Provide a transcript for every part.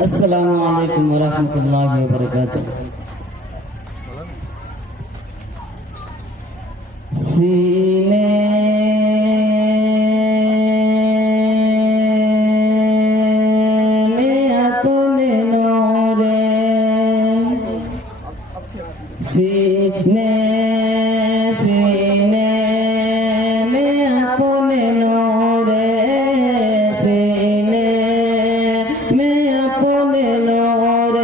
السلام علیکم ورحمۃ اللہ وبرکاتہ۔ سینے میں اپنے نور، سینے میں اپنے نور، سینے میں اپنے نور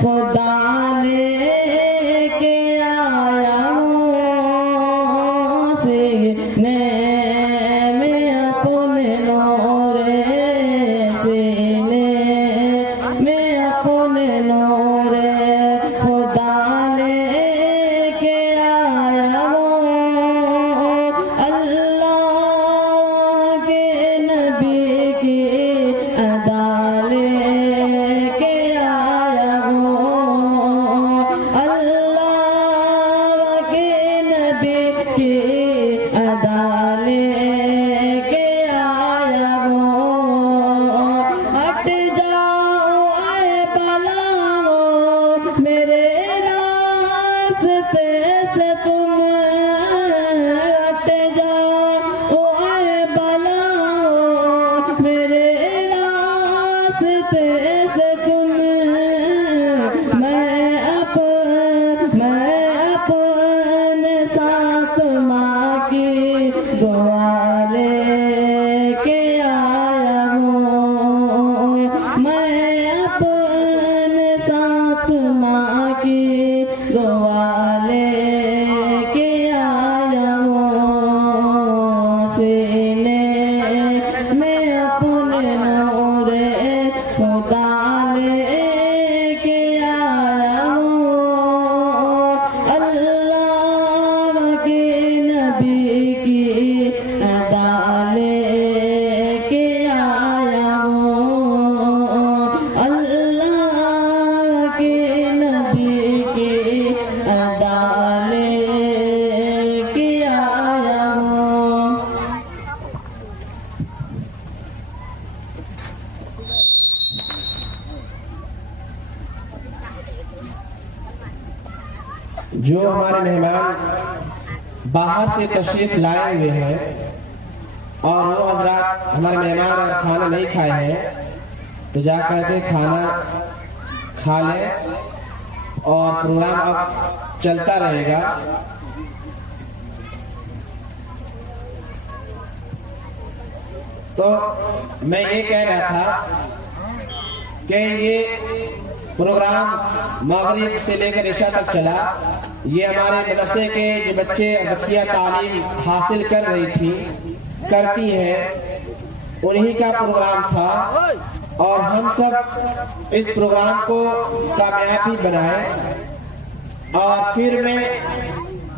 خدا لے کے آیا ہوں، سینے میں اپنے نور، سینے میں اپنے نور خدا لے کے آیا ہوں، اللہ کے نبی کی ادا لے کے آیا ہوں، اللہ کے نبی کی ادا لے کے آیا ہوں، ہٹ جاؤ اے بلاؤ میرے راستے سے تم، ہٹ جاؤ اے بلاؤ میرے راستے سے تم، میں اپنے ساتھ ماں کی دعا لے کے آیا ہوں، میں اپنے ساتھ ماں کی دعا لے کے آیا ہوں، سینے میں اپنے نور خدا لے کے آیا ہوں، اللہ کے نبی کی ادا لے کے آیا ہوں، اللہ کے نبی کی ادا لے کے آیا ہوں۔ جو ہمارے مہمان باہر سے تشریف لائے ہوئے ہیں اور وہ حضرات ہمارے مہمان کھانا نہیں کھائے ہیں تو جا کر کے کھانا کھا لیں، اور پروگرام اب چلتا رہے گا۔ تو میں یہ کہہ رہا تھا کہ یہ پروگرام مغرب سے لے کر عشاء تک چلا، یہ ہمارے مدرسے کے جو بچے اور بچیاں تعلیم حاصل کر رہی تھی کرتی ہیں انہی کا پروگرام تھا، اور ہم سب اس پروگرام کو کامیابی بنائے، اور پھر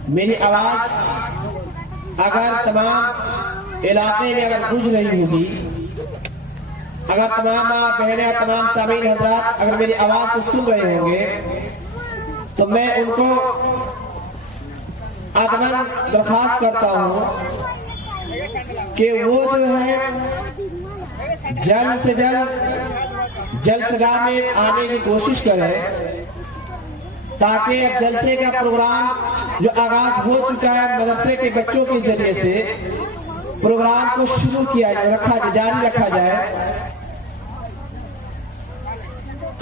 میری آواز اگر تمام علاقے میں اگر گونج رہی ہوگی، اگر تمام ماں بہنیں اور تمام سامعین حضرات اگر میری آواز کو سن رہے ہوں گے تو میں ان کو ادب درخواست کرتا ہوں کہ وہ جو ہے جلد سے جلد جلسگاہ میں آنے کی کوشش کرے، تاکہ اب جلسے کا پروگرام جو آغاز ہو چکا ہے مدرسے کے بچوں کے ذریعے سے پروگرام کو شروع کیا جائے، جاری رکھا جائے۔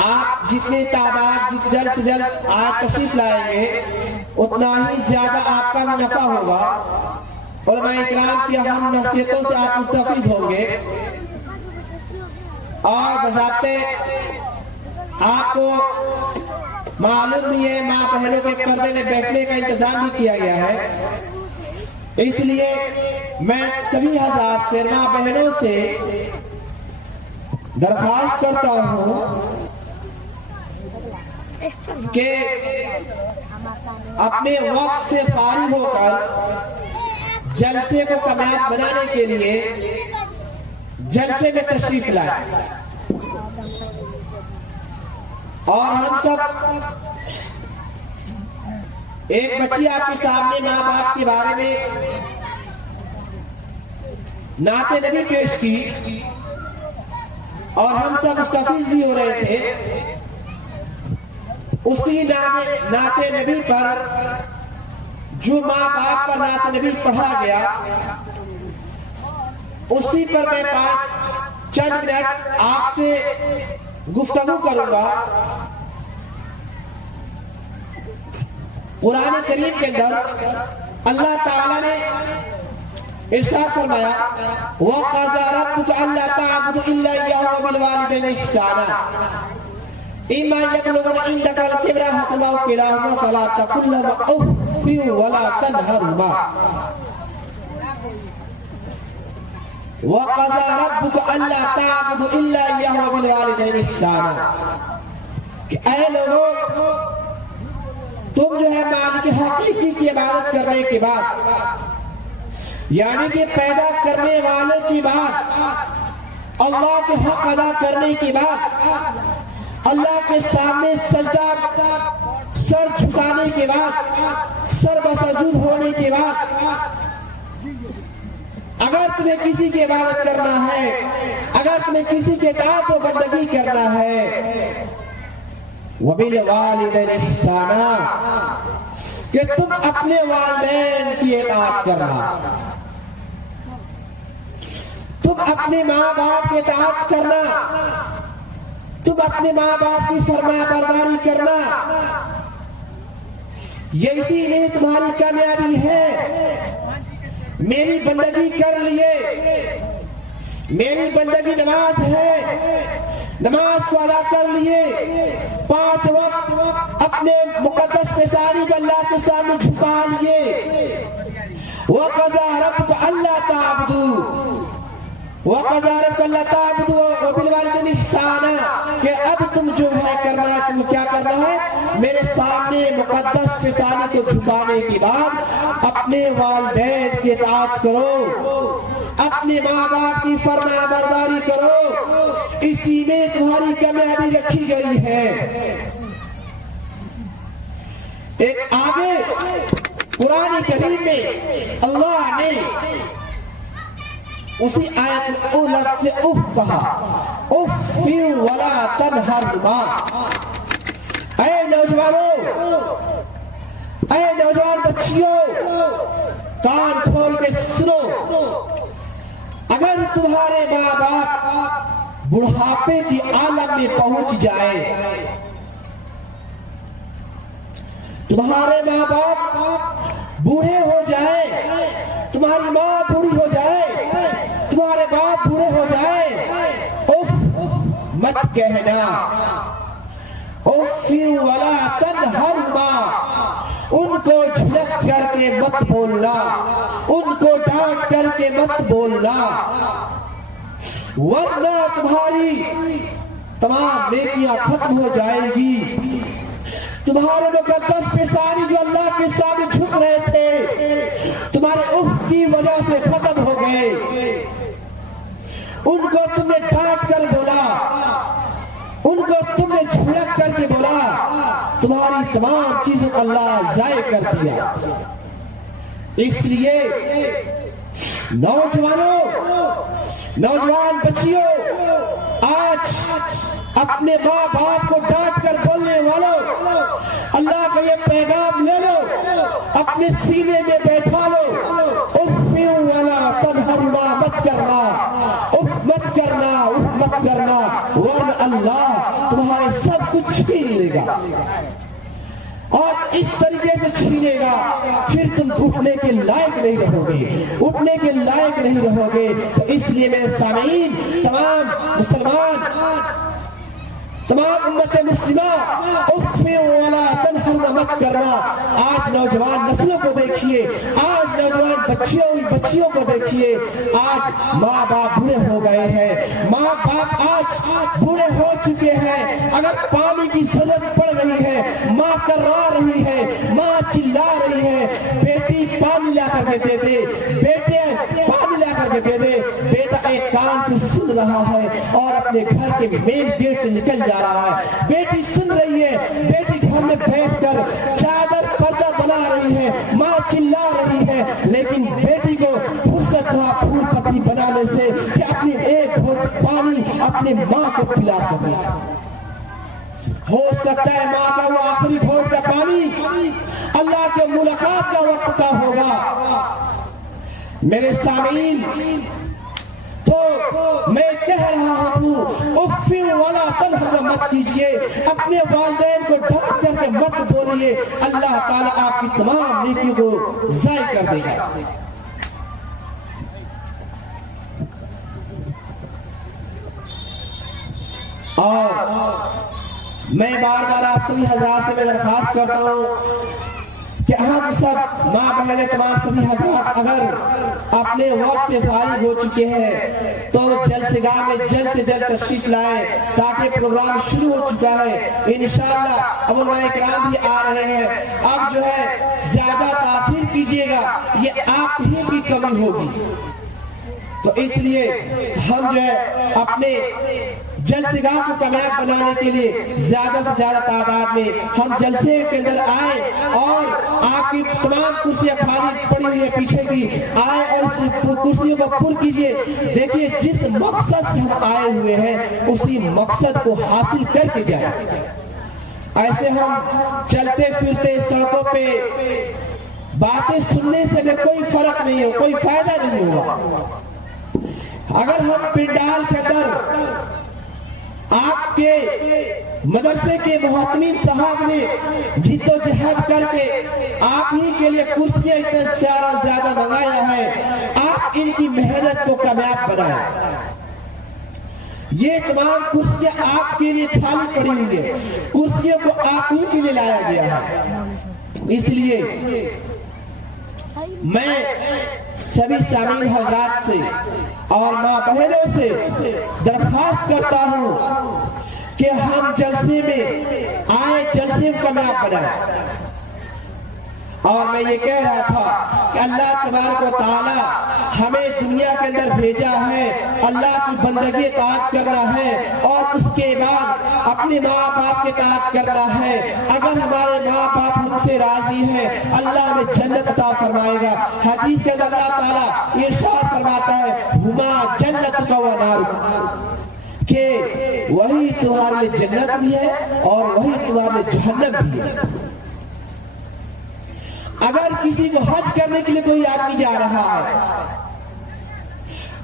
آپ جتنی تعداد جلد سے جلد آج تشریف لائیں گے اتنا ہی زیادہ آپ کا منافع ہوگا، علماء اکرام کی اہم نصیحتوں سے آپ مستفید ہوں گے، اور بضابطے آپ کو معلوم بھی ہے ماں بہنوں کے پردے میں بیٹھنے کا انتظام بھی کیا گیا ہے، اس لیے میں سبھی حضرات سے ماں بہنوں سے درخواست کرتا ہوں کہ اپنے وقت سے فارغ ہو کر جلسے کو کامیاب بنانے کے لیے جلسے میں تشریف لائیں، اور ہم سب ایک بچی آپ کے سامنے ماں باپ کے بارے میں نعت نبی پیش کی، اور ہم سب مستفیض بھی ہو رہے تھے اسی نعت نبی پر جو ماں باپ پر نعت نبی پڑھا گیا اسی پر میں چند منٹ آپ سے گفتگو کروں گا۔ قرآن کریم کے اندر اللہ تعالیٰ نے ارشاد فرمایا وَقَضَىٰ رَبُّكَ أَلَّا تَعْبُدُوا إِلَّا إِيَّاهُ وَبِالْوَالِدَيْنِ إِحْسَانًا إِمَّا يَبْلُغَنَّ عِندَكَ الْكِبَرَ أَحَدُهُمَا أَوْ كِلَاهُمَا فَلَا تَقُل لَّهُمَا أُفٍّ وَلَا تَنْهَرْهُمَا وَقَضَىٰ رَبُّكَ أَلَّا تَعْبُدُوا إِلَّا إِيَّاهُ وَبِالْوَالِدَيْنِ إِحْسَانًا کہ اے لوگوں تم جو ہے مالک حقیقی کی عبادت کرنے کے بعد یعنی کہ پیدا کرنے والے کی بات اللہ کے حق ادا کرنے کی بات اللہ کے سامنے سجدہ سر جھکانے کے بعد سر بسجود ہونے کے بعد اگر تمہیں کسی کی عبادت کرنا ہے اگر تمہیں کسی کے اطاعت و بندگی کرنا ہے وَبِالْوَالِدَيْنِ إِحْسَانًا کہ تم اپنے والدین کی اطاعت کرنا تم اپنے ماں باپ کی اطاعت کرنا تم اپنے ماں باپ کی فرما برداری کرنا یہ اسی لیے تمہاری کامیابی ہے۔ میری بندگی کر لیے میری بندگی نماز ہے نماز کو ادا کر لیے 5 وقت اپنے مقدس پساری کو اللہ کے سامنے جھکا لیے وَقَضَىٰ رَبُّكَ أَلَّا تَعْبُدُوا وَقَضَىٰ رَبُّكَ أَلَّا تَعْبُدُوا وَبِالْوَالِدَيْنِ إِحْسَانًا کہ اب تم جو ہے کرنا تم کیا کرنا ہے میرے سامنے مقدس پساری کو جھکانے کے بعد اپنے والدین کی اطاعت کرو اپنے ماں باپ کی فرما برداری کرو اسی میں تمہاری کامیابی رکھی گئی ہے۔ ایک آگے قرآن کریم میں اللہ نے اسی آیت اولاد سے اف کہا اف ولا تنہرہما اے نوجوانوں اے نوجوان بچیوں کان کھول کے سنو اگر تمہارے ماں باپ بڑھاپے کی عالم میں پہنچ جائے تمہارے ماں باپ بوڑھے ہو جائے تمہاری ماں بوڑھی ہو جائے تمہارے باپ بوڑھے ہو جائے اف مت کہنا اف ولا تنہرہما ان کو جھلک کر کے مت بولنا ان کو ڈانٹ کر کے مت بولنا ورنہ تمہاری تمام نیکیاں ختم ہو جائے گی تمہارے مقدس پساری جو اللہ کے سامنے جھک رہے تھے تمہارے اف کی وجہ سے ختم ہو گئے ان کو تم نے ڈانٹ کر بولا ان کو تم نے جھڑک کر کے بولا تمہاری تمام چیزوں کو اللہ ضائع کر دیا اس لیے نوجوانوں نوجوان بچیوں آج اپنے ماں باپ کو ڈانٹ کر بولنے والوں اللہ کا یہ پیغام لے لو اپنے سینے میں بیٹھا لو اف ولا تنہرہما مت کرنا اف مت کرنا اف مت کرنا ورنہ اللہ تمہارے سب کچھ چھین لے گا اور اس طریقے سے چھینے گا پھر تم اٹھنے کے لائق نہیں رہو گے اٹھنے کے لائق نہیں رہو گے تو اس لیے میرے سامعین تمام مسلمان تمام امت مسلمہ اف ولا تنہرہما مت کرنا آج نوجوان نسلوں کو دیکھیے آج نوجوان بچیوں کو دیکھیے آج ماں باپ بوڑھے ہو گئے ہیں ماں باپ آج بوڑھے ہو چکے ہیں اگر پانی کی ضرورت پڑ رہی ہے ماں کرا رہی ہے ماں چلا رہی ہے بیٹی پانی لا کر کے دے دے بیٹے پانی لا کر کے دے دے بیٹا ایک کان سے سن رہا ہے اور اپنے گھر کے مین گیٹ سے نکل جا رہا ہے بیٹی سن رہی ہے بیٹی گھر میں بیٹھ کر چادر پردہ بنا رہی ہے ماں چلا رہی ہے لیکن بیٹی کو فرصت نہ پھول پتی بنانے سے کہ اپنی ایک گھونٹ پانی اپنے ماں کو پلا سکے हो सकता है माँ का वो आखिरी घोट का पानी अल्लाह के मुलाकात का वक्त का होगा। मेरे सामीन, तो मैं कह रहा हूँ उफ़्फ़िन वला तनहर मत कीजिए, अपने वालिदैन को डांट करके मत बोलिए, अल्लाह ताला आपकी तमाम नेकियों को ज़ाय कर देगा। और मैं बार बार आप सभी हजरात से मैं दरख्वास्त करता हूँ कि हम सब माँ बहनें तमाम सभी हजरात अगर अपने वक्त से फारिग हो चुके हैं तो जलसेगाह में जल्द से जल्द तशरीफ लाएं, ताकि प्रोग्राम शुरू हो चुका है। इंशाअल्लाह अब उलमाए किराम भी आ रहे हैं। अब जो है ज्यादा ताखीर कीजिएगा ये आप ही की कमी होगी। तो इसलिए हम जो है अपने जलसेगाह को कामयाब बनाने के लिए ज्यादा से ज्यादा तादाद में हम जलसे के अंदर आए और आपकी तमाम कुर्सियां खाली पड़ी हुई है पीछे की, आए और इस कुर्सियों को पुर कीजिए। देखिए जिस मकसद से हम आए हुए हैं उसी मकसद को हासिल करके जाए। ऐसे हम चलते फिरते सड़कों पे बातें सुनने से हमें कोई फर्क नहीं हो, कोई फायदा नहीं होगा। अगर हम पिंडाल के अंदर आपके मदरसे के मुहतमीम साहब ने जिद्दोजहद करके आप ही के लिए कुर्सियां इतने ज्यादा मंगाया है, आप इनकी मेहनत को कामयाब बनाएं। ये तमाम कुर्सियां आपके लिए खाली पड़ी हुई है, कुर्सियों को आप ही के लिए लाया गया है। इसलिए मैं सभी सामीन हजरात से और माँ बहनों से दरख्वास्त करता हूँ कि हम जलसे में आए, जलसे को कामयाब बनाए। और मैं ये कह रहा था कि अल्लाह तबारक व तआला हमें दुनिया के अंदर भेजा है, अल्लाह की बंदगी इताअत करना है और उसके बाद अपने माँ बाप के इताअत करना है। अगर हमारे माँ बाप हमसे राजी हैं, अल्लाह हमें जन्नत अता फरमाएगा। हदीस के अंदर अल्लाह ताला इरशाद फरमाता है, हुमा जन्नत का व नार, कि वही तुम्हारे लिए जन्नत भी है और वही तुम्हारे लिए जहन्नम भी है। अगर किसी को हज करने के लिए कोई आदमी जा रहा है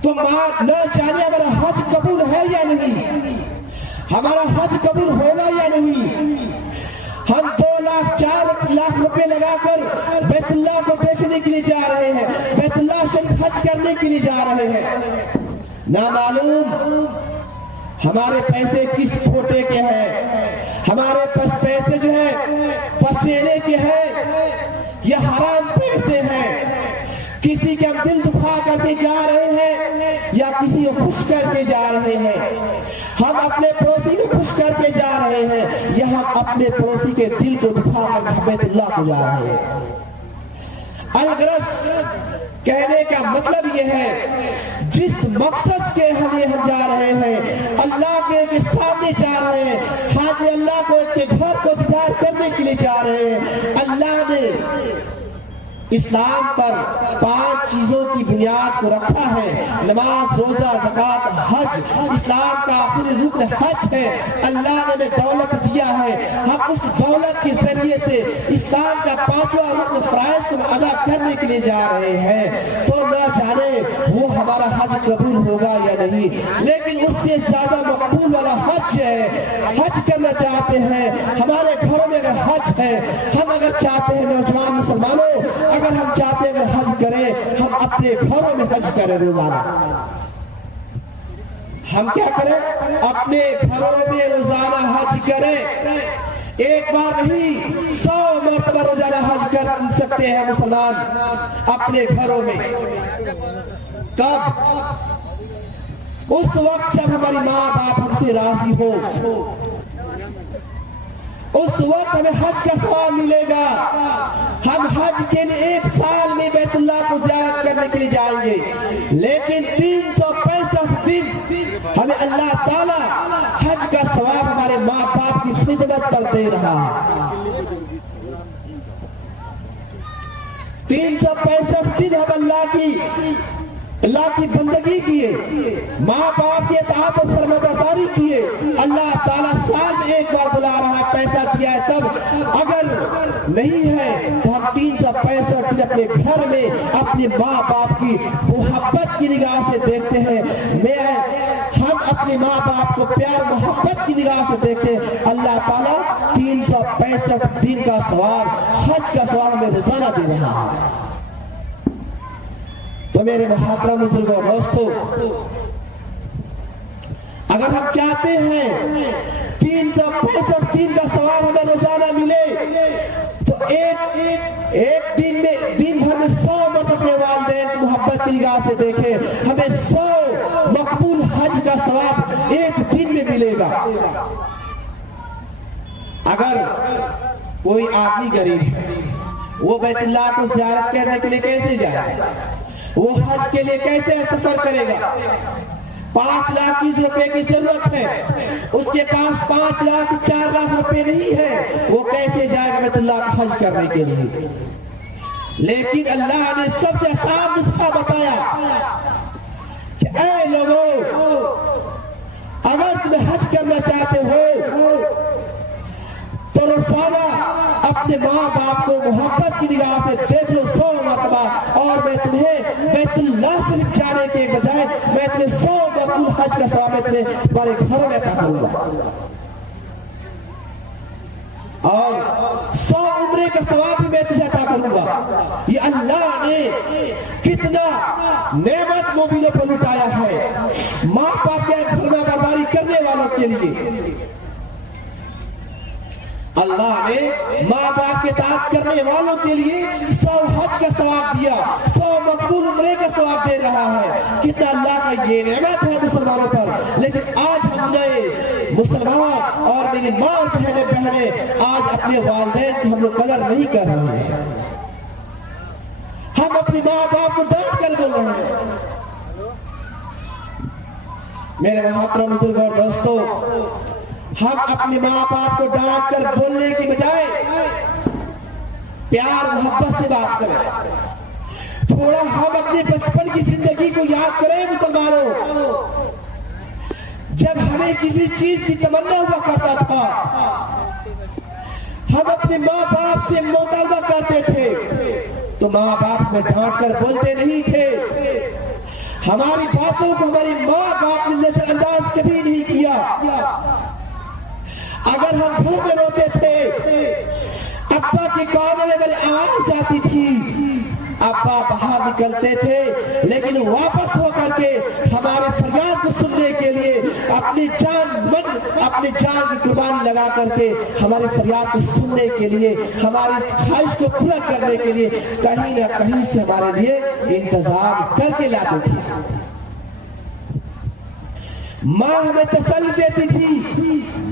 तो मां न जाने हमारा हज कबूल है या नहीं, हमारा हज कबूल होगा या नहीं। हम 2 लाख 4 लाख रुपए लगाकर बैतुल्लाह को देखने के लिए जा रहे हैं, बैतुल्लाह शरीफ हज करने के लिए जा रहे हैं। ना मालूम हमारे पैसे किस छोटे के हैं, हमारे पास पैसे जो है पसीने के हैं, ये हराम पैसे हैं। किसी के हम दिल दुखा करके जा रहे हैं या किसी को खुश करके जा रहे हैं। हम अपने पड़ोसी को खुश करके जा रहे हैं या हम अपने पड़ोसी के दिल को दुखा कर बैतुल्लाह को जा रहे हैं। अलगरस कहने का मतलब यह है, जिस मकसद के लिए हम जा रहे हैं, अल्लाह के सामने जा रहे हैं, हाज अल्लाह को के घर को दीदार करने के लिए जा रहे हैं। अल्लाह ने इस्लाम पर 5 चीजों की बुनियाद को रखा है, नमाज, रोजा, ज़कात, हज। इस्लाम का आखिरी रुकन हज है। अल्लाह ने हमें दौलत दिया है, हम उस दौलत के जरिए से इस्लाम का 5वां रुकन फराइज को अदा करने के लिए जा रहे हैं। तो न जाने वो हमारा हज कबूल होगा या नहीं, लेकिन उससे ज्यादा मकबूल वाला हज है। हज करना चाहते हैं, हमारे घरों में अगर हज है, हम अगर चाहते हैं नौजवान मुसलमानों, अगर हम चाहते हैं अगर हज करें, हम अपने घरों में हज करें। रोजाना हम क्या करें, अपने घरों में रोजाना हज करें। एक बार नहीं 100 मरतबा रोजाना हज कर सकते हैं मुसलमान अपने घरों में। कब? उस वक्त जब हमारी माँ बाप हमसे राजी हो, उस वक्त हमें हज का सवाब मिलेगा। हम हज के लिए 1 साल में बैतुल्लाह को ज़ियारत करने के लिए जाएंगे, लेकिन 365 दिन हमें अल्लाह ताला हज का सवाब हमारे माँ बाप की खिदमत पर दे रहा है। 365 दिन हम अल्लाह की बंदगी किए, माँ बाप की इताअत और फरमाबरदारी किए। अल्लाह ताला साल में 1 बार बुला रहा पैसा दिया है तब, अगर नहीं है तो हम 365 दिन अपने घर में अपने माँ बाप की मोहब्बत की निगाह से देखते हैं। हम अपने माँ बाप को प्यार मोहब्बत की निगाह से देखते हैं। अल्लाह ताला 365 दिन का सवाब, हज का सवाब हमें रोजाना दे रहा है। तो मेरे मोहतरम बुजुर्गों दोस्तों, अगर हम चाहते हैं 365 दिन का सवाब हमें रोजाना मिले तो एक दिन भर में 100 मरतबा अपने वालिदैन की मोहब्बत की निगाह से देखें, हमें 100 मकबूल हज का सवाब एक दिन में मिलेगा। अगर कोई आदमी गरीब है, वो बैतुल्लाह को ज़ियारत करने के लिए कैसे जाएगा? वो हज के लिए कैसे सफर करेगा? 5 लाख 20 रुपए की जरूरत है, उसके पास 5 लाख 4 लाख रुपए नहीं है, वो कैसे जाएगा बैतुल्लाह का हज करने के लिए? लेकिन अल्लाह ने सबसे आसान नुस्खा बताया कि ऐ लोगों, अगर तुम हज करना चाहते हो तो रोजाना अपने माँ बाप को मोहब्बत की निगाह से देख लो 100 मरतबा, और मैं तुम्हें बैतुल्लाह शरीफ जाने के बजाय मैं तुम्हें 100 मकबूल हज का सवाब तुम्हारे घरों में अता करूंगा, और 100 उम्रे का सवाब भी मैं तुझे अता करूंगा। ये अल्लाह ने कितना नेमत मोमिनों पर लुटाया है माँ बाप के फरमा बरदारी करने वालों के लिए। अल्लाह ने माँ बाप के ताक़त करने वालों के लिए 100 हज का सवाब दिया, 100 मकबूल उम्रे का सवाब दे रहा है। कितना अल्लाह का ये नेमत है मुसलमानों पर। लेकिन आज हम नए मुसलमान और मेरी माँ और बहने आज अपने वालिदैन की हम लोग कदर नहीं कर रहे हैं। हम अपनी माँ बाप को डांट कर बोल रहे हैं। मेरे मोहतरम बुजुर्गों और दोस्तों, हम अपने माँ बाप को डांट कर बोलने की बजाय प्यार मोहब्बत से बात करें। थोड़ा हम अपने बचपन की जिंदगी को याद करें मुसलमानों, जब हमें किसी चीज की तमन्ना हुआ करता था, हम अपने माँ बाप से मुतालबा करते थे तो माँ बाप में डांट कर बोलते नहीं थे। हमारी बातों को हमारी माँ बाप ने नजरअंदाज कभी नहीं किया। अगर हम घर में रोते थे, अब्बा के कानों में मेरी आवाज जाती थी, अब्बा बाहर निकलते थे, लेकिन वापस होकर के हमारे फरियाद को सुनने के लिए अपनी जान की कुर्बानी लगा करके हमारे फरियाद को सुनने के लिए, हमारी ख्वाहिश को पूरा करने के लिए कहीं ना कहीं से हमारे लिए इंतजाम करके लाते थे। माँ हमें तसल्ली देती थी,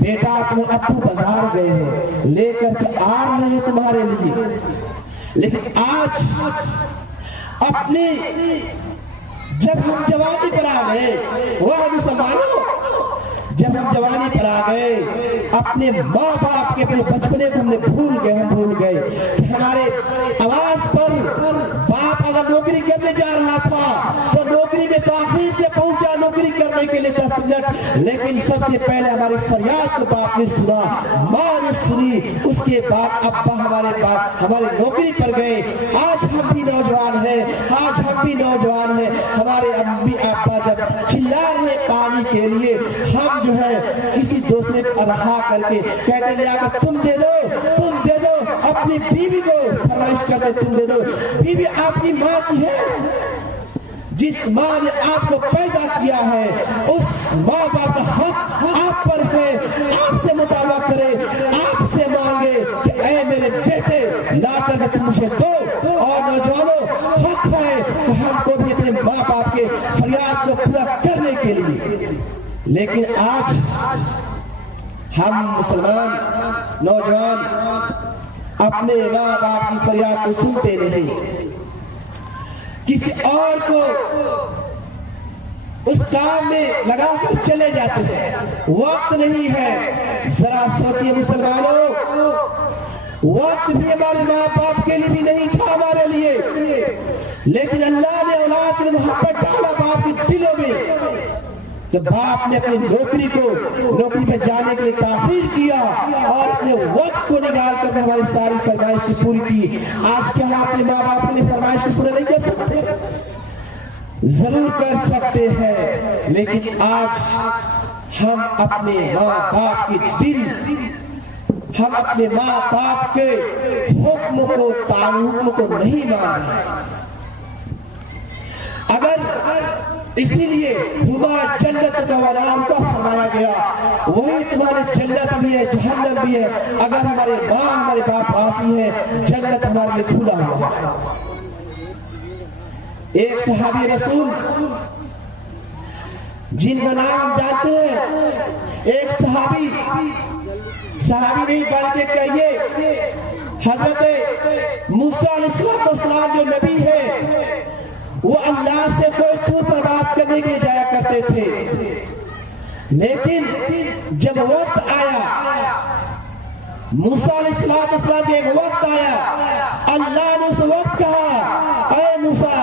बेटा तुम अब्बू बाजार गए हैं, लेकर के आ रहे हैं तुम्हारे लिए। लेकिन आज अपने जब हम जवानी पर आ गए, वह मुसलमानों, जब हम जवानी पर आ गए, अपने माँ बाप के अपने बचपने को हमने भूल गए कि हमारे आवाज पर बाप अगर नौकरी करने जा रहा था तो नौकरी में ताखीर से पहुंचा नौकरी करने के लिए 10 मिनट, लेकिन सबसे पहले हमारी फरियाद को बाप ने सुना, माँ ने सुनी, उसके बाद अब्बा हमारे पास हमारी नौकरी पर गए। आज हम भी नौजवान हैं, हमारे अम्मी अब्बा जब चिल्ला रहे पानी के लिए, हम जो है किसी दूसरे को रहा करके कहते ले आकर तुम दे दो, अपनी बीवी को फरमाइश करते तुम दे दो। बीवी आपकी माँ की है, जिस माँ ने आपको पैदा किया है उस माँ बाप का हक आप पर है, आपसे मुतालबा करे, आपसे मांगे कि ऐ मेरे बेटे ला कर तुम मुझे दो। और नौजवानों, हक है कि हमको भी अपने माँ बाप के फरियाद को पूरा करने के लिए। लेकिन आज हम मुसलमान नौजवान अपने माँ बाप की फरियाद को सुनते नहीं, किसी और को उस काम में लगाकर चले जाते हैं। वक्त नहीं है, जरा सोचिए मुसलमानों, वक्त भी हमारे माँ बाप के लिए भी नहीं था हमारे लिए, लेकिन अल्लाह ने औलाद में मोहब्बत डाला बाप के दिलों में, तो बाप ने अपनी नौकरी पे जाने के लिए ताखीर किया और अपने वक्त को निकाल कर हमारी सारी फरमाइश की पूरी की। आज क्या हम अपने माँ बाप के लिए फरमाइश को पूरा नहीं कर सकते? जरूर कर सकते हैं, लेकिन आज हम अपने माँ बाप के दिल, हम अपने माँ बाप के हुक्म को, ताहुक्म को नहीं मान रहे। अगर इसीलिए खुदा जन्नत का नाम का फरमाया गया, वही तुम्हारी जन्नत भी है, जहन्नम भी है। अगर हमारे माँ हमारे बाप राजी है, जन्नत हमारे लिए खुला हुआ है। एक सहाबी रसूल जिनका नाम जानते हैं, एक सहाबी नहीं बल्कि कहिए हजरत मूसा अलैहिस्सलाम जो नबी है, वो अल्लाह से कोई तूर पर बात करने के लिए जाया करते थे। लेकिन जब वक्त आया, मूसा अलैहिस्सलाम के एक वक्त आया, अल्लाह ने उस वक्त कहा, ऐ मूसा,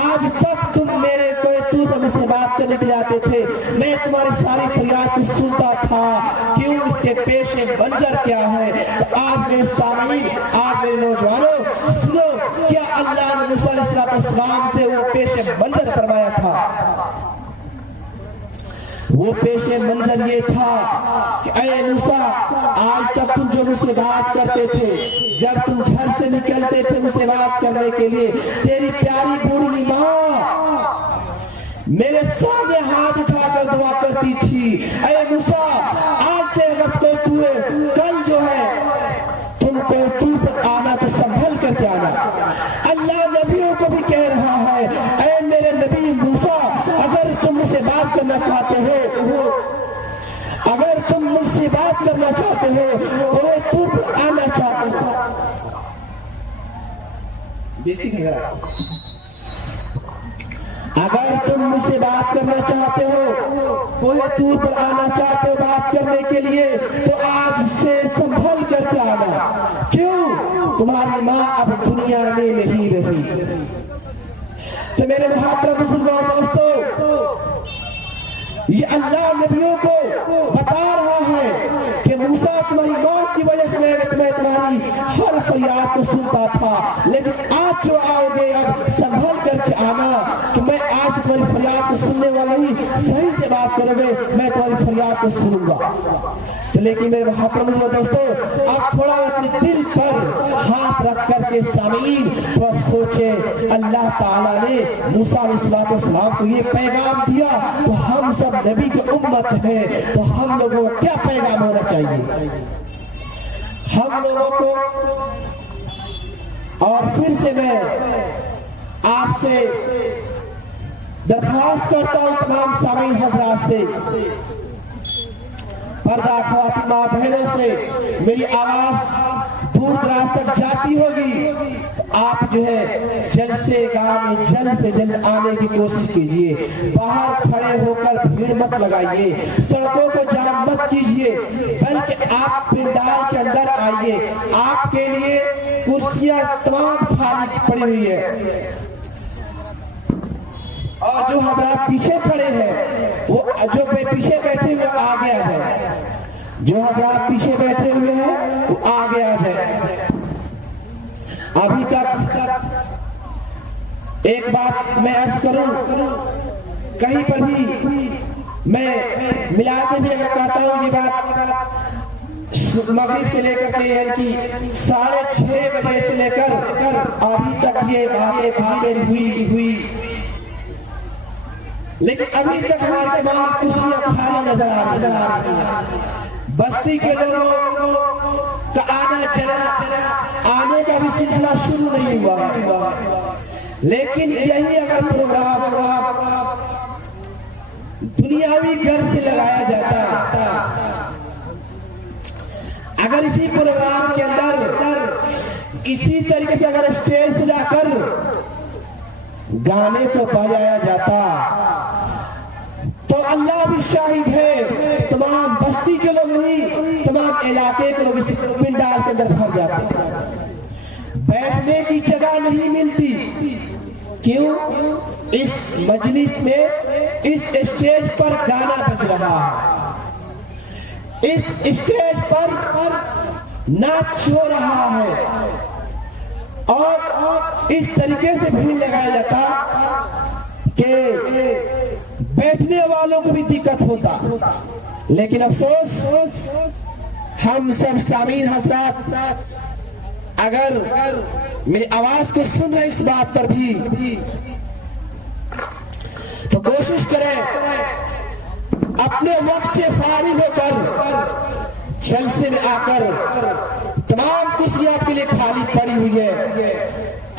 आज तक तुम मेरे कोई तूर पर मुझसे बात करने के लिए आते थे, मैं तुम्हारी सारी फरियाद को सुनता था, क्यों इसके पेशे मंजर क्या है? तो आज मेरे सामने, आज मेरे नौजवानों सुनो, क्या अल्लाह ने मूसा अलैहिस्सलाम से वो पेशे मंजर फरमाया था? वो पेशे मंजर ये था कि ऐ मूसा, आज तक तुम जो मुझसे बात करते थे, जब तुम घर से निकलते थे मुझसे बात करने के लिए, तेरी प्यारी बूढ़ी माँ मेरे सामने हाथ उठाकर दुआ करती थी। ऐ मूसा, आज से अगर कोई तुए कल जो है तुमको तू पर आना तो संभल करके आना। अल्लाह नबियों को भी कह रहा है, ऐ मेरे नबी मूसा, अगर तुम मुझसे बात करना चाहते हो, अगर तुम मुझसे बात करना चाहते हो, तो तू पर आना चाहते हो। अगर तुम मुझसे बात करना चाहते हो, कोई दूर पर आना चाहते हो बात करने के लिए, तो आज से संभल करके आना। क्यों? तुम्हारी माँ अब दुनिया में नहीं रही। तो मेरे मुहतरम मुसलमान दोस्तों, ये अल्लाह नबियों को बता रहा है कि मूसा, तुम्हारी मौत की वजह से मैं तुम्हारी हर फरियाद को सुनता था, लेकिन आज जो आओगे अब संभल करके आना कि मैं आज तुम्हारी फरियाद को सुनने वाला ही, सही से बात करोगे, मैं तुम्हारी फरियाद को सुनूंगा। तो लेकिन मेरे मुहतरम दोस्तों, आप थोड़ा अपने दिल पर हाथ रख करके सामीन तो सोचे, अल्लाह ताला ने मूसा अलैहिस्सलाम को ये पैगाम दिया, तो हम सब नबी की उम्मत है, तो हम लोगों को क्या पैगाम होना चाहिए हम लोगों को? और फिर से मैं आपसे दरख्वास्त करता हूं तमाम सामीन हजरात से, पर्दा ख्वातीन माँ बहनों से, मेरी आवाज दूर दराज तक जाती होगी, आप जो है जल्द से जल्द आने की कोशिश कीजिए। बाहर खड़े होकर भीड़ मत लगाइए, सड़कों को जाम मत कीजिए, बल्कि आप पंडाल के अंदर आइए। आपके लिए कुर्सियां तमाम खाली पड़ी हुई है, और जो हमारा पीछे खड़े हैं, वो जो पीछे बैठे हुए आगे आ जाए, जो हमारा पीछे बैठे हुए हैं वो आगे आ जाए। अभी तक एक बात मैं अर्ज करूं, कहीं पर भी मैं मिलाते भी अगर कहता हूं ये बात, मगरिब से लेकर के यानी कि 6:30 बजे से लेकर अभी तक ये बातें हुई, लेकिन अभी तक हमारे तमाम कुर्सियां खाली नजर आ रही हैं। बस्ती के लोगों का आने का भी सिलसिला शुरू नहीं हुआ, लेकिन यही अगर प्रोग्राम दुनियावी घर से लगाया जाता, अगर इसी प्रोग्राम के अंदर इसी तरीके से अगर स्टेज से जाकर गाने को बजाया जाता, तो अल्लाह भी शाहिद है, तमाम बस्ती के लोग नहीं, तमाम इलाके के लोग इस पंडाल के अंदर भर जाते। बैठने की जगह नहीं मिलती। क्यों? इस मजलिस में इस स्टेज पर गाना बज रहा है, इस स्टेज पर नाच हो रहा है और इस तरीके से भीड़ लगाया जाता कि बैठने वालों को भी दिक्कत होता। लेकिन अफसोस हम सब सामीन हजरात अगर मेरी आवाज को सुन रहे इस बात पर भी तो कोशिश करें अपने वक्त से फारिग होकर जलसे में आकर तमाम कुर्सियां आपके लिए खाली पड़ी हुई है,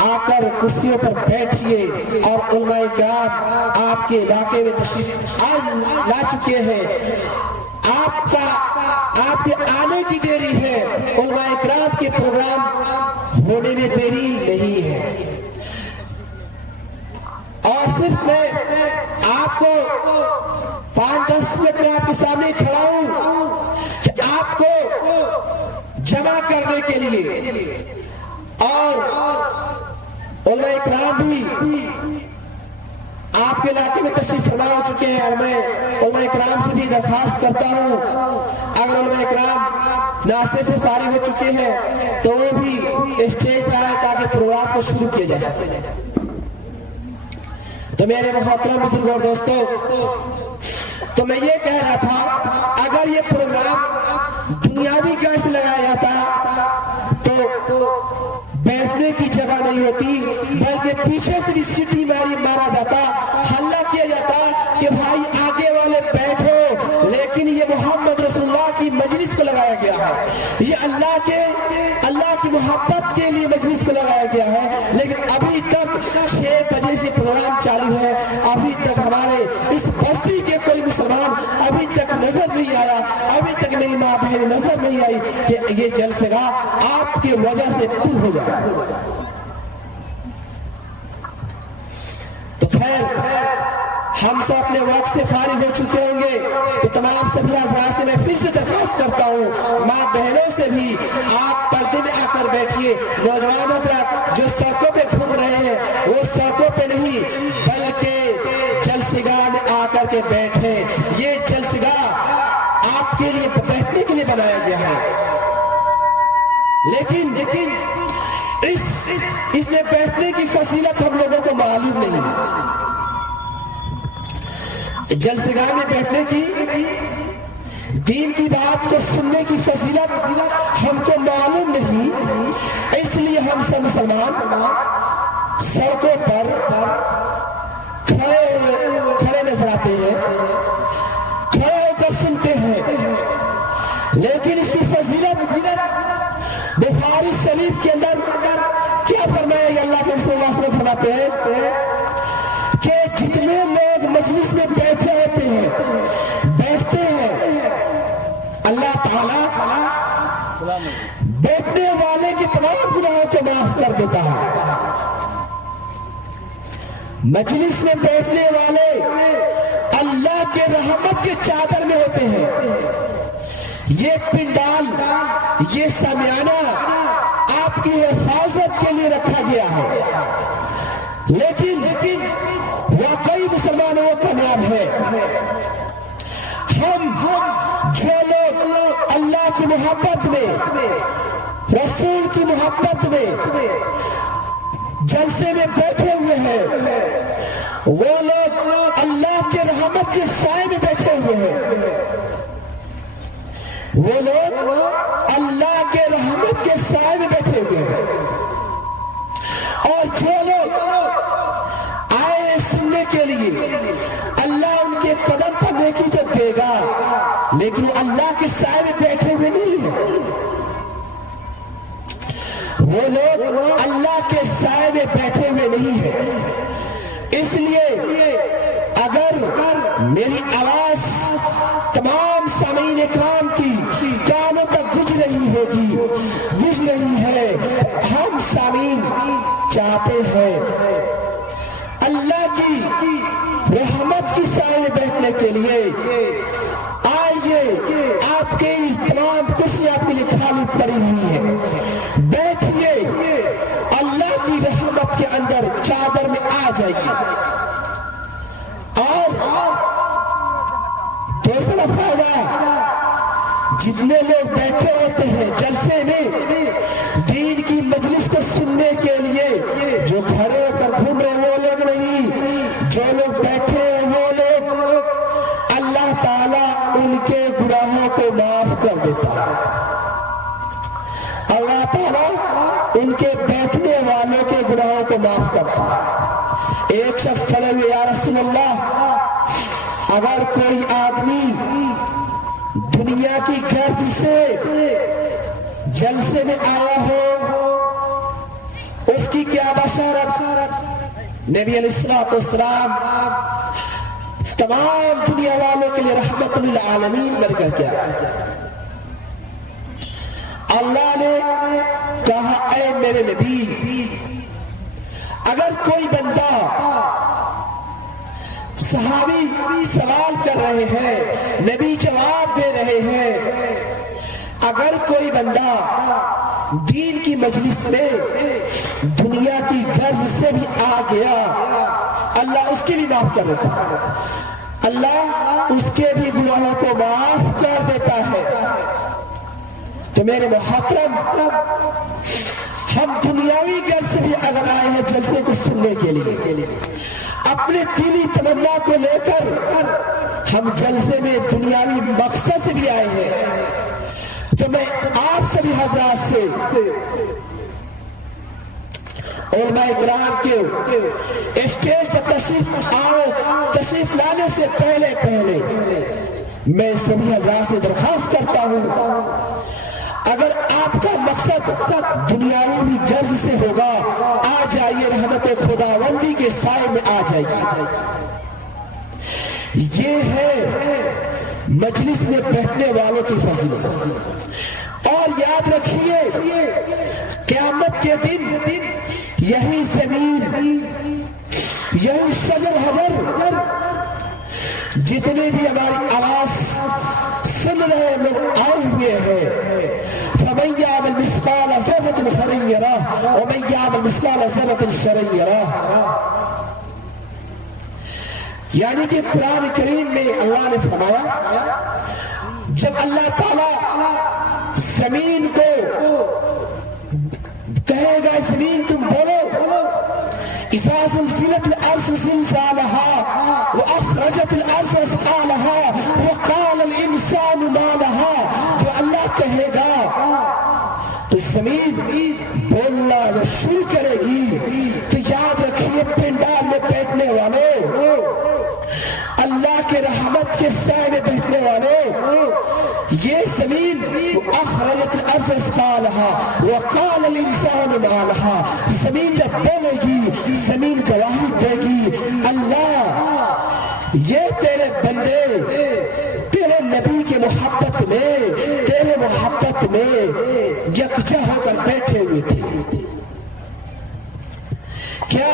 आकर कुर्सियों पर बैठिए और उलमाए किराम आपके इलाके में तशरीफ ला चुके हैं। आपके आने की देरी है, उलमाए किराम के प्रोग्राम होने में देरी नहीं है। और सिर्फ मैं आपको 5-10 मिनट में आपके सामने खड़ा हूं कि आपको जमा करने के लिए और उलमाए किराम भी आपके इलाके में तशरीफ फरमा हो चुके हैं। और मैं उलमाए किराम से भी दरखास्त करता हूं अगर उलमाए किराम नाश्ते से फारिग हो चुके हैं तो वो भी स्टेज पर आए ताकि प्रोग्राम को शुरू किया जा सके। तो मेरे मोहतरम बुजुर्ग और दोस्तों, तो मैं ये कह रहा था अगर ये प्रोग्राम दुनियावी गर्ज लगाया जाता तो बैठने की जगह नहीं होती, बल्कि पीछे से भी सीटी मारा जाता, हल्ला किया जाता कि भाई आगे वाले बैठो। लेकिन ये मोहम्मद रसूलुल्लाह की मजलिस को लगाया गया है, ये अल्लाह की मोहब्बत के लिए मजलिस को लगाया गया है। लेकिन अभी तक 6 बजे से प्रोग्राम चालू है, अभी तक हमारे इस बस्ती के कोई मुसलमान अभी तक नजर नहीं आया, अभी तक मेरी माँ बहन नजर नहीं आई कि ये जलसेगा आपकी वजह से पूर्ण हो जाए। तो खैर हम सब अपने वक्त से फारिग हो चुके होंगे, तो तमाम सभी हज़रात से मैं फिर से दरख्वास्त करता हूँ, माँ बहनों से भी आप पर्दे में आकर बैठिए। नौजवान हज़रात जो सड़कों पे घूम रहे हैं वो सड़कों पे नहीं बल्कि जलसेगाह में आकर के बैठे। ये जलसेगाह आपके लिए बैठने के लिए बनाया गया है, लेकिन इसमें बैठने की फजीलत हम लोगों को मालूम नहीं। जलसेगाह में बैठने की, दीन की बात को सुनने की फजीलत हमको मालूम नहीं, इसलिए हम सब मुसलमान सड़कों पर खड़े नजर आते हैं, खड़े होकर सुनते हैं। लेकिन इसकी फजीलत बुखारी शरीफ के अंदर क्या फरमाया? अल्लाह के रसूल फरमाते हैं कि जितने लोग मजलिस में बैठे होते हैं, बैठते हैं, अल्लाह ताला बैठने वाले के तमाम गुनाहों को माफ कर देता है। मजलिस में बैठने वाले अल्लाह के रहमत के चादर में होते हैं। ये पिंडाल, ये समियाना आपकी हिफाजत के लिए रखा गया है, लेकिन वाकई मुसलमान वो कामयाब है। हम जो लोग अल्लाह की मोहब्बत में, रसूल की मोहब्बत में जलसे में बैठे हुए हैं, वो लोग अल्लाह के रहमत के साए में बैठे हुए हैं। वो लोग अल्लाह के रहमत के साए में बैठे हुए हैं। और जो लोग आए सुनने के लिए, अल्लाह उनके कदम पर नेकी तो देगा, लेकिन अल्लाह के साए में बैठे हुए नहीं है। वो लोग अल्लाह के साए में बैठे हुए नहीं है। इसलिए अगर मेरी आवाज तमाम सामीन इकराम की कानों तक गुज रही है, हम सामीन चाहते हैं अल्लाह की रहमत की साए में बैठने के लिए। आइए, आपके इस तमाम कुर्सियां आपके लिए खाली पड़ी हुई है, बैठिए, अल्लाह की रहमत के अंदर चादर में आ जाइए। और दूसरा फायदा جتنے لوگ بیٹھے ہوتے ہیں جلسے میں دین کی مجلس کو سننے کے لیے، جو کھڑے ہو کر گھوم رہے وہ لوگ نہیں، جو لوگ بیٹھے ہیں وہ لوگ، اللہ تعالیٰ ان کے گناہوں کو معاف کر دیتا ہے۔ اللہ تعالیٰ ان کے بیٹھنے والوں کے گناہوں کو معاف کرتا ہے۔ ایک شخص کھڑے ہوئے، یا رسول اللہ، اگر کوئی آدمی دنیا کی غرض سے جلسے میں آیا ہو، اس کی کیا بشارت؟ نبی علیہ الصلوۃ والسلام تمام دنیا والوں کے لیے رحمت للعالمین بن کر کیا؟ اللہ نے کہا، اے میرے نبی، اگر کوئی بندہ، صحابی سوال کر رہے ہیں، نبی جواب دے رہے ہیں، اگر کوئی بندہ دین کی مجلس میں دنیا کی غرض سے بھی آ گیا، اللہ اس کے بھی معاف کر دیتا ہے، اللہ اس کے بھی گناہوں کو معاف کر دیتا ہے۔ تو میرے محترم، ہم دنیاوی غرض سے بھی اگر آئے ہیں جلسے کو سننے کے لیے، اپنے دلی تمنا کو لے کر ہم جلسے میں دنیاوی مقصد سے بھی آئے ہیں، تو میں آپ سبھی حضرات سے، علماء اکرام کے اسٹیج پر تشریف لانے سے پہلے میں سبھی حضرات سے درخواست کرتا ہوں، اگر آپ کا مقصد دنیاوی غرض سے ہوگا، آ جائیے، رحمت خداوندی کے سائے میں آ جائیے۔ یہ ہے مجلس میں بیٹھنے والوں کی فضیلت۔ اور یاد رکھیے، قیامت کے دن یہی زمین، یہی شجر حجر، جتنے بھی ہماری آواز سن رہے لوگ آئے ہوئے ہیں، فَمَن يَعْمَلْ مِثْقَالَ ذَرَّةٍ خَيْرًا يَرَهُ وَمَن يَعْمَلْ مِثْقَالَ ذَرَّةٍ شَرًّا يَرَهُ۔ یعنی کہ قرآن کریم میں اللہ نے فرمایا، جب اللہ تعالیٰ زمین کو کہے گا، زمین تم بولو، اِذَا زُلْزِلَتِ الْأَرْضُ زِلْزَالَهَا وَأَخْرَجَتِ الْأَرْضُ أَثْقَالَهَا وَقَالَ الْإِنسَانُ مَا لَهَا، جو اللہ کہے گا تو زمین بولنا جو شروع کرے گی۔ تو یاد رکھیے، پنڈال میں بیٹھنے والوں، اللہ کے رحمت کے سائے میں بیٹھنے والوں، یہ زمین اخرجت الارض اثقالها وقال الانسان ما لها، زمین جب بولے گی، زمین گواہی دے گی، اللہ یہ تیرے بندے تیرے نبی کے محبت میں، تیرے محبت میں یکجا ہو کر بیٹھے ہوئے تھے۔ کیا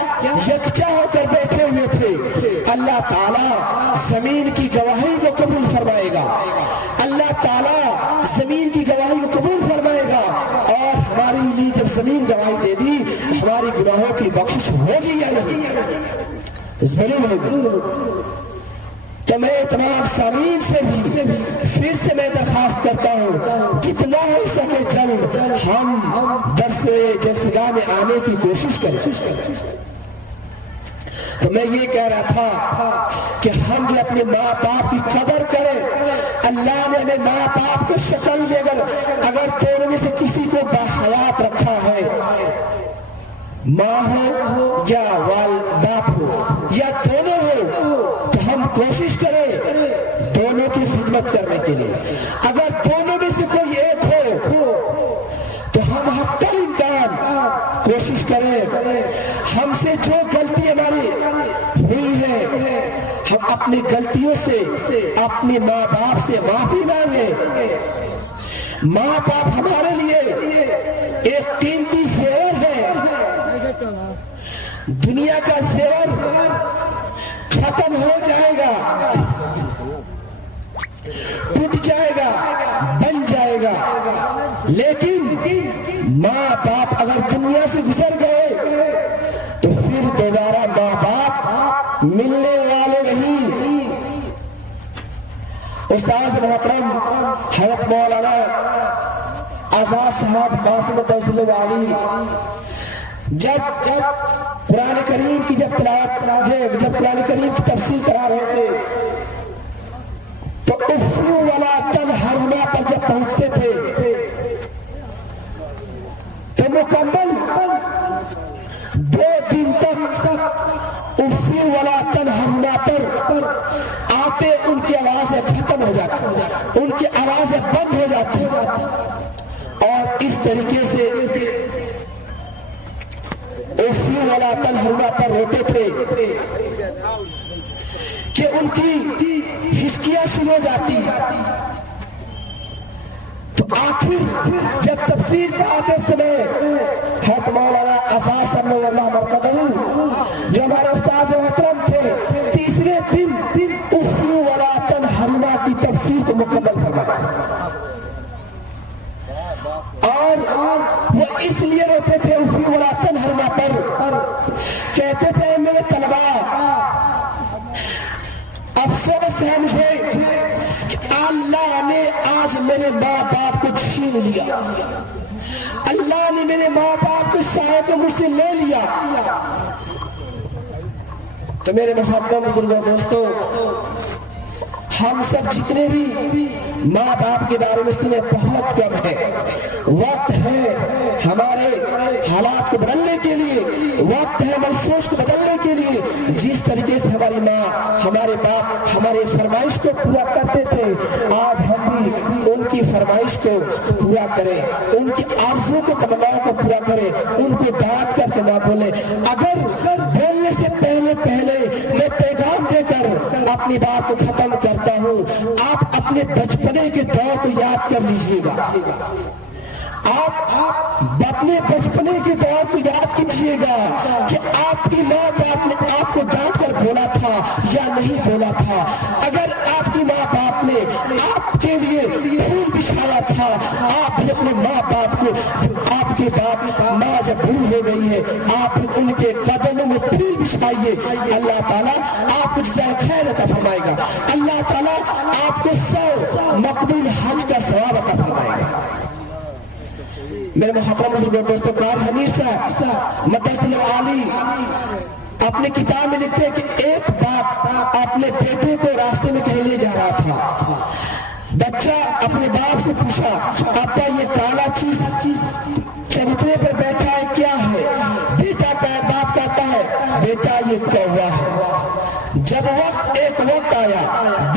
یکجا ہو کر بیٹھے ہوئے تھے؟ اللہ تعالیٰ زمین کی گواہی کو قبول فرمائے گا، اللہ تعالیٰ زمین کی گواہی کو قبول فرمائے گا، اور ہمارے لیے جب زمین گواہی دے دی، ہماری گناہوں کی بخشش ہوگی یا نہیں؟ ضرور ہوگی۔ تو میں تمام سامعین سے بھی پھر سے میں درخواست کرتا ہوں، جتنا ہو سکے جلد ہم درس جلسگاہ میں آنے کی کوشش کریں۔ تو میں یہ کہہ رہا تھا کہ ہم بھی اپنے ماں باپ کی قدر کریں۔ اللہ نے ہمیں ماں باپ کو شکل میں اگر دونوں میں سے کسی کو باحیات رکھا ہے، ماں ہو یا باپ ہو یا دونوں ہو، تو ہم کوشش کریں دونوں کی خدمت کرنے کے لیے۔ اگر دونوں میں سے کوئی ایک ہو تو ہم حتی الامکان کوشش کریں، ہم سے جو غلطی ہماری ہوئی ہے، ہم اپنی غلطیوں سے اپنے ماں باپ سے معافی مانگیں۔ ماں باپ ہمارے لیے ایک قیمتی زیور ہے، دنیا کا زیور ختم ہو جائے گا، ٹوٹ جائے گا، بن جائے گا، لیکن ماں باپ اگر دنیا سے گزر گئے تو پھر دوبارہ ماں باپ ملنے والے نہیں۔ استاد محترم حضرت مولانا आजाद साहब कासिम तौसील वाली जब कुरान करीम की जब कुरान करीम की तफसीर करा रहे थे तो उफ्फू वाला तनहरुमा पर जब पहुंचते थे तो मुकम्मल 2 दिन तक उफ्फू वाला तनहरुमा पर आते उनकी आवाजें खत्म हो जाती, उनकी आवाजें बंद हो जाती और इस तरीके से उफ्फू वाला तनहरुमा पर रोते थे कि उनकी हिचकियां शुरू हो जाती। तो आखिर जब तफसीर पे आते समय हज़रत मौलाना आज़ाद सल्लल्लाहु अलैहि वसल्लम जो हमारे उस्ताद मोहतरम थे, तीसरे दिन उफ्फू वाला तनहरुमा की तफसीर को मुकम्मल फरमाया और वो इसलिए रोते थे उफ्फू वाला तनहरुमा पर, कहते थे मेरे तलबा अफसोस है मुझे कि अल्लाह ने आज मेरे माँ बाप को छीन लिया, अल्लाह ने मेरे माँ बाप के साए को मुझसे ले लिया। तो मेरे मुहब्बत बुजुर्गों दोस्तों, हम सब जितने भी माँ बाप के बारे में सुने बहुत कम है। वक्त है हमारे हालात को बदलने के लिए, वक्त है हमारी सोच को बदलने के लिए। जिस तरीके से हमारी माँ हमारे बाप हमारे फरमाइश को पूरा करते थे, आज हम भी उनकी फरमाइश को पूरा करें, उनकी आरज़ू को तमन्नाओं को पूरा करें, उनको डांट करके ना बोले। अगर बोलने से पहले मैं पैगाम देकर अपनी बात को खत्म करता हूँ। आप अपने बचपने के दौर को याद कर लीजिएगा, आप अपने बचपने के दौर को याद कीजिएगा कि आपकी माँ बाप ने आपको डांट कर बोला था या नहीं बोला था। अगर आपकी माँ बाप ने आपके लिए फूल बिछाया था, आप भी अपने माँ बाप को, आपके बाप माँ जब बूढ़ हो गई है, आप उनके कदमों में फूल बिछाइए। अल्लाह ताला आपको जज़ाए खैर अता फरमाएगा, अल्लाह ताला आपको 100 मकबूल हज का सवाब अता फरमाएगा। मेरे मुहतरम बुजुर्गों दोस्तों, कार हमीर साहब मदरसतुल आली अपने किताब में लिखते हैं कि एक बाप अपने बेटे को रास्ते में कहीं ले जा रहा था। बच्चा अपने बाप से पूछा, अब्बा ये काला चीज चबूतरे पर बैठा है क्या है? बेटा का बाप कहता है बेटा ये कौवा है। जब एक वक्त आया,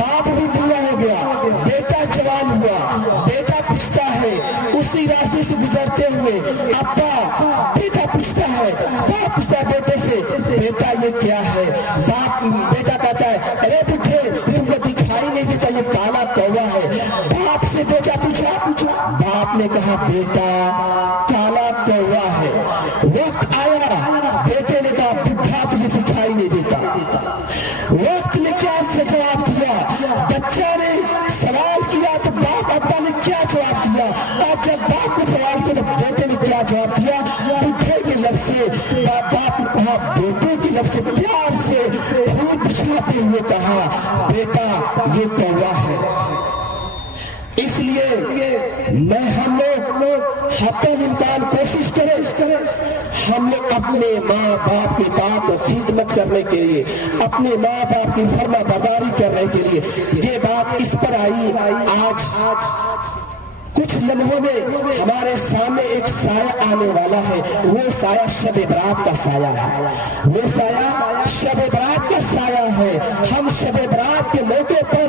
बाप भी बूढ़ा हो गया, बेटा जवान हुआ, बेटा पूछता है उसी रास्ते से गुजरते हुए, अब्बा बेटा पूछता है, बाप पूछता है बेटे से बेटा ये क्या है? बेटा कहता है अरे बुढ़े तुमको दिखाई नहीं देता ये काला कौवा है। बाप से बेटा पूछा, बाप ने कहा बेटा काला कौवा है। वक्त आया, बेटे ने कहा बुढ़ा तुझे दिखाई नहीं देता। वक्त ने क्या से जवाब दिया? बच्चा ने सवाल किया तो बाप अब्बा ने क्या जवाब दिया? और जब बाप ने सवाल किया तो बेटे ने क्या जवाब दिया? बुढ़े के लफ्ज़ से बाप ने कहा, बेटे के लफ्ज़ से प्यार से फूल बिछाते हुए कहा बेटा ये कौवा है। इसलिए मैं हम लोग हत्तल इम्कान कोशिश करें, हम लोग अपने माँ बाप की इताअत और खिदमत करने के लिए, अपने माँ बाप की फर्मा बरदारी करने के लिए। ये बात इस पर आई, आज कुछ लम्हों में हमारे सामने एक साया आने वाला है। वो साया शब-ए बरात का साया है, वो साया शब-ए बरात का साया है। हम शब-ए बरात के मौके पर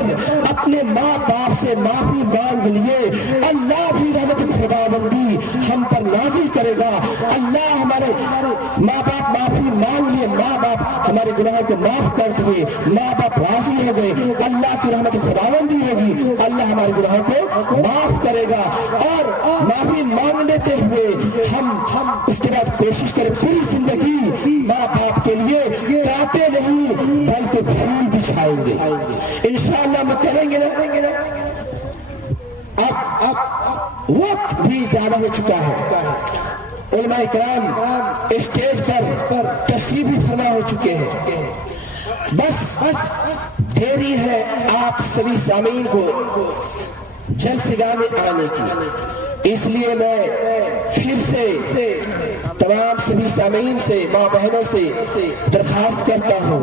अपने माँ बाप से माफी मांग लिए, अल्लाह भी रहमत खुदाबंदी हम पर नाजिल करेगा। अल्लाह हमारे माँ बाप माफी मांग लिए, माँ बाप हमारे गुनाहों को माफ कर दिए, माँ बाप राजी हो गए, अल्लाह की रहमत खुदाबंदी होगी, अल्लाह हमारे गुनाहों को माफ करेगा। और माफी मांग लेते हुए हम उसके बाद कोशिश करें पूरी जिंदगी माँ बाप के लिए काटे नहीं बल्कि फूल बिछाएंगे, इंशाअल्लाह हम करेंगे ना। अब वक्त भी ज्यादा हो चुका है, उलमा इकराम स्टेज पर तशरीफ भी फरमा हो चुके हैं। बस देरी है आप सभी सामीन को जलसेगा में आने की। इसलिए मैं फिर से तमाम सभी सामीन से, माँ बहनों से दरखास्त करता हूँ,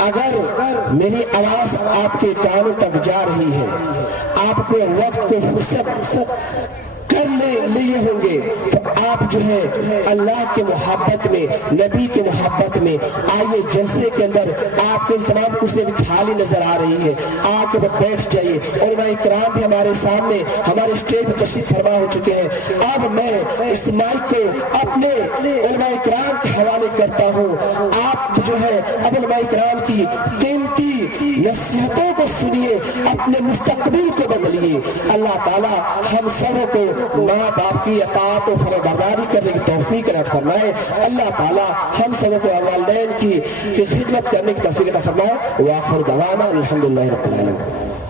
अगर मेरी आवाज आपके कानों तक जा रही है, आपको वक्त को फुर्सत कर लिए होंगे, तो आप जो है अल्लाह के मोहब्बत में, नबी के मोहब्बत में आइए। जलसे के अंदर आपको तमाम कुर्सियां भी खाली नजर आ रही है, आकर बैठ जाइए। उलमा इकराम भी हमारे सामने हमारे स्टेज पर तशरीफ फरमा हो चुके हैं। अब मैं इस माइक को अपने उलमा इकराम के हवाले करता हूँ। आप जो है अब उलमा इकराम की कीमती नसीहतों को सुनिए, अपने मुस्तकबिल को बदलिए। अल्लाह ताला हम सबको माँ बाप की अताअत और फरमाबरदारी करने की तौफीक अता फरमाए। अल्लाह ताला हम सबको वालिदैन की खिदमत करने की तौफीक अता फरमाए। व आखिर दवाना अल्हम्दुलिल्लाहि रब्बिल आलमीन।